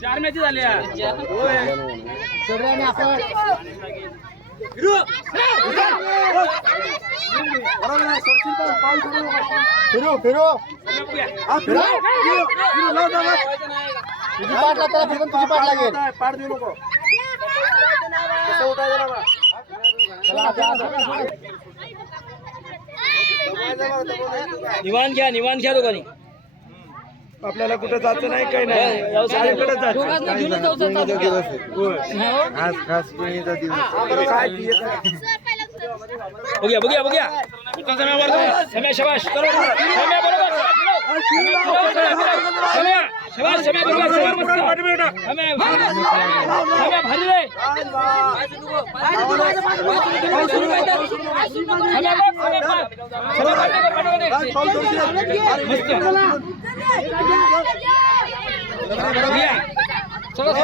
चार मॅची झाल्या फिरू फिरू हा, फिरू. फिरू, तुझी पाठ लागते फिरून तुझी पाठ लागेल पाठ देऊ नको निवान घ्या निवान घ्या दोघांनी. आपल्याला कुठं जायचं नाही काही नाही. शाळेकडे जायचं. खास खास पिढीचा दिवस. काय बघूया बघूया बघूया. सम्या शबाश. बरोबर. चला,